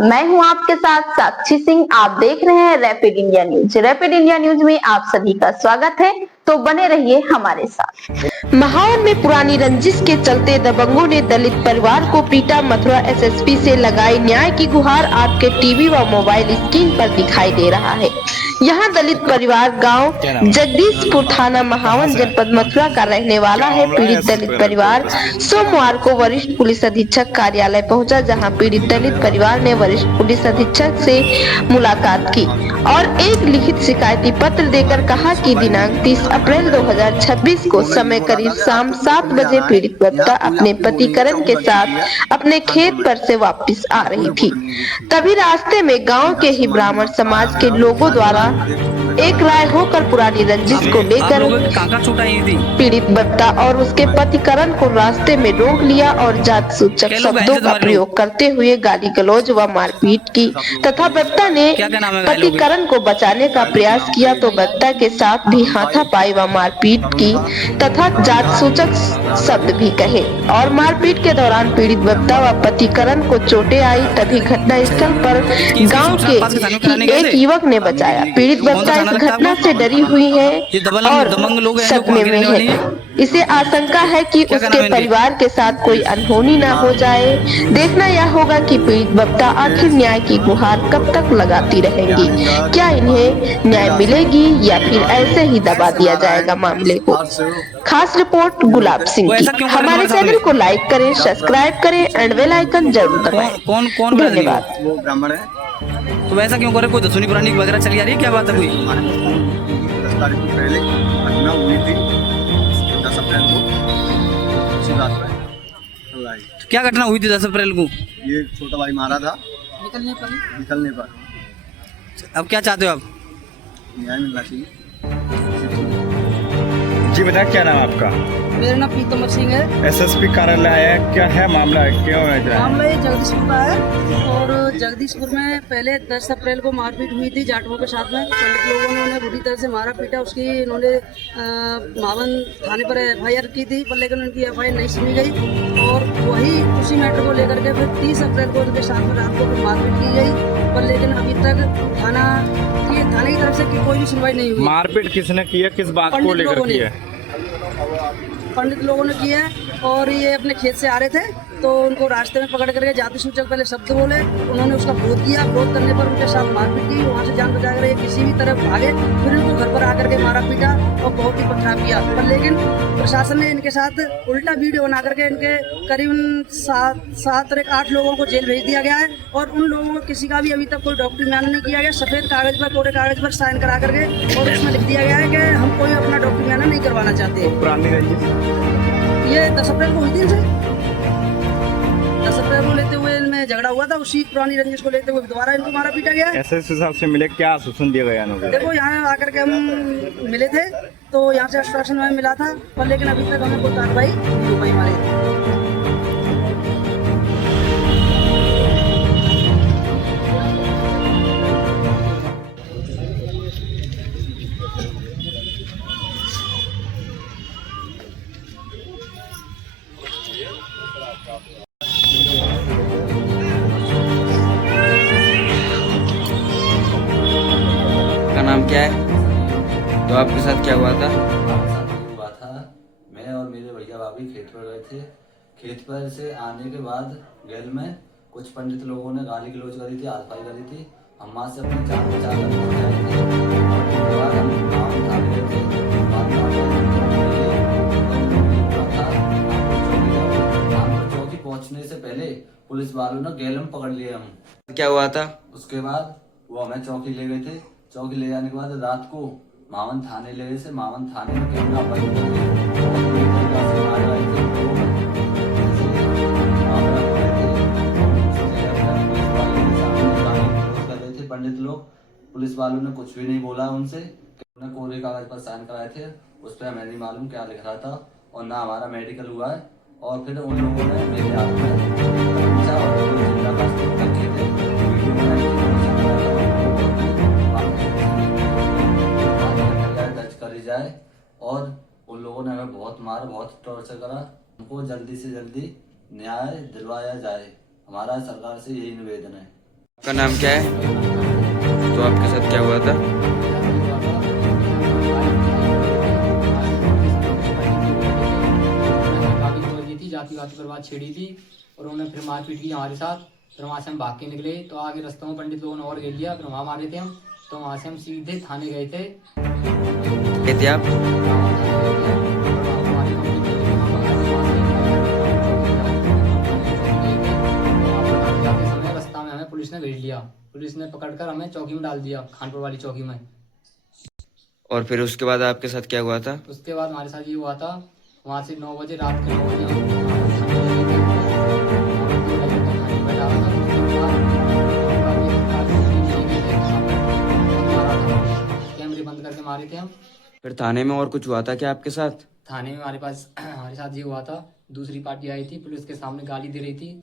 मैं हूं आपके साथ साक्षी सिंह। आप देख रहे हैं rapid India news. Rapid India news में आप सभी का स्वागत है, तो बने रहिए हमारे साथ। महावन में पुरानी रंजिश के चलते दबंगों ने दलित परिवार को पीटा। मथुरा एसएसपी से लगाई न्याय की गुहार आपके टीवी व मोबाइल स्क्रीन पर दिखाई दे रहा है। यहाँ दलित परिवार गांव जगदीशपुर थाना महावन जनपद मथुरा का रहने वाला है। पीड़ित दलित परिवार सोमवार को वरिष्ठ पुलिस अधीक्षक कार्यालय पहुंचा, जहां पीड़ित दलित परिवार ने वरिष्ठ पुलिस अधीक्षक से मुलाकात की और एक लिखित शिकायती पत्र देकर कहा कि दिनांक 30 अप्रैल 2026 को समय करीब शाम 7 बजे पीड़ित बच्चा अपने पति करण के साथ अपने खेत पर से वापस आ रही थी। तभी रास्ते में गांव के ही ब्राह्मण समाज के लोगों द्वारा एक राय होकर पुरानी रंजिश को लेकर पीड़ित बच्चा और उसके पति करण को रास्ते में रोक लिया और जात सूचक शब्दों का प्रयोग करते हुए गाली गलौज व मारपीट की तथा बच्चा ने पति करण को बचाने का प्रयास किया तो बच्चा के साथ भी हाथापाई व मारपीट की तथा जात सूचक शब्द भी कहे और मारपीट के दौरान पीड़ित बच्चा व पति करण को चोटें आई। तभी घटना स्थल पर गांव के ही एक युवक ने बचाया। पीड़ित बच्चा इस घटना से डरी हुई है और सदमे में है। इसे आशंका है कि उसके परिवार के साथ कोई अनहोनी न हो जाए। देखना यह होगा कि पीड़ित बच्चा आखिर न्याय की गुहार कब तक लगाती रहेंगी। क्या इन्हें न्याय मिलेगी या फिर ऐसे ही दबा दिया जाएगा मामले को। खास रिपोर्ट गुलाब सिंह की। हमारे चैनल को लाइक करें, सब्सक्राइब करें एंड बेल आइकन जरूर दबाएं। धन्यवाद। वो ब्राह्मण है तो वैसा क्यों करे? कोई दसवीं पुरानी वगैरह चली आ रही है, क्या बात है? कोई 10 तारीख को पहले घटना हुई थी 10 अप्रैल को उसी रात में। क्या घटना हुई थी 10 अप्रैल को? ये छोटा भाई मारा था निकलने पर। अब क्या चाहते हो आप? न्याय मिलना चाहिए। जी बता, क्या नाम आपका? मेरा नाम पीतम सिंह है। एसएसपी कार्यालय आया है, क्या है मामला, क्यों है? मामला ये जगदीशपुर का है और जगदीशपुर में पहले 10 अप्रैल को मारपीट हुई थी जाटवों के साथ में। पंडित लोगों ने उन्हें बुरी तरह से मारा पीटा। उसकी इन्होंने मावन थाने पर एफआईआर की थी, पर लेकिन उनकी एफआईआर नहीं सुनी गई और वही उसी मैटर को लेकर के फिर 30 अप्रैल को उनके साथ में रात को मारपीट की गई, पर लेकिन अभी तक थाने की तरफ से कोई भी सुनवाई नहीं हुई। मारपीट किसने की है, किस बात को लेकर की है? पंडित लोगों ने किया है और ये अपने खेत से आ रहे थे तो उनको रास्ते में पकड़ करके जाति सूचक पहले शब्द बोले। उन्होंने उसका विरोध किया। विरोध करने पर उनके साथ मारपीट की। वहाँ से जान बचा कर ये किसी भी तरफ भागे, फिर इनको घर पर आकर के मारा पीटा और बहुत ही परेशान किया। पर लेकिन प्रशासन ने इनके साथ उल्टा वीडियो बना करके इनके करीबन 7 और 8 लोगों को जेल भेज दिया गया है और उन लोगों को किसी का भी अभी तक कोई डॉक्यूमेंट नहीं किया गया। सफेद कागज पर, कोरे कागज पर साइन करा करके और उसमें लिख दिया गया है कि हम कोई अपना डॉक्यूमेंट नहीं करवाना चाहते। ये 10 अप्रैल को हुई थी। 10 अप्रैल को लेते हुए इनमें झगड़ा हुआ था, उसी पुरानी रंजिश को लेते हुए दोबारा इनको मारा पीटा गया। एसएसपी साहब से मिले, क्या आश्वासन दिया गया? देखो यहाँ आकर के हम मिले थे तो यहाँ से आश्वासन हमें मिला था, पर लेकिन अभी तक हमें कोई कार्रवाई नहीं हो पाई हमारे। का नाम क्या है? तो आपके साथ क्या हुआ था? हुआ था, मैं और मेरे भैया भाभी खेत पर गए थे। खेत पर से आने के बाद गैल में कुछ पंडित लोगों ने गाली गलौज करी थी, हाथापाई करी थी। हम वहाँ से अपनी जान बचा कर पहुँच आए थे और उसके बाद हम गाँव में भाग गए थे। चौकी पहुँचने से पहले पुलिस वालों ने गैल में पकड़ लिए हम। क्या हुआ था? उसके बाद वो हमें चौकी ले गए थे। चौकी ले जाने के बाद रात को मावन थाने ले गए थे। मावन थाने में कैमरा बंद करके बहुत बुरी तरीके से मार रहे थे। पंडित लोग, पुलिस वालों ने कुछ भी नहीं बोला उनसे। उन्होंने कोरे कागज पर साइन कराए थे, उस पर हमें नहीं मालूम क्या लिख रहा था और ना हमारा मेडिकल हुआ है। और फिर उन लोगों ने मेरे हाथ में जिंदा रखे थे, वीडियो दर्ज करी जाए और उन लोगों ने हमें बहुत मारा, बहुत टॉर्चर करा। हमको जल्दी से जल्दी न्याय दिलवाया जाए, हमारा सरकार से यही निवेदन है। आपका नाम क्या है? तो आपके साथ क्या हुआ था? जाति पर बात छेड़ी थी और उन्होंने फिर मारपीट की हमारे साथ। फिर वहाँ से हम भाग के निकले तो आगे रास्ते में पंडित लोगों ने और घेर लिया। फिर वहाँ मारे थे हम, तो वहाँ से हम सीधे थाने गए थे। कहते आप? रास्ता में हमें पुलिस ने भेज लिया। पुलिस ने पकड़कर हमें चौकी में डाल दिया, खानपुर वाली चौकी में। और फिर उसके बाद आपके साथ क्या हुआ था? उसके बाद हमारे साथ ये हुआ था, वहाँ से 9 बजे रात के 9 बजे कैमरे बंद करके मारे थे हम। फिर थाने में और कुछ हुआ था क्या आपके साथ? थाने में हमारे साथ ये हुआ था, दूसरी पार्टी आई थी, पुलिस के सामने गाली दे रही थी।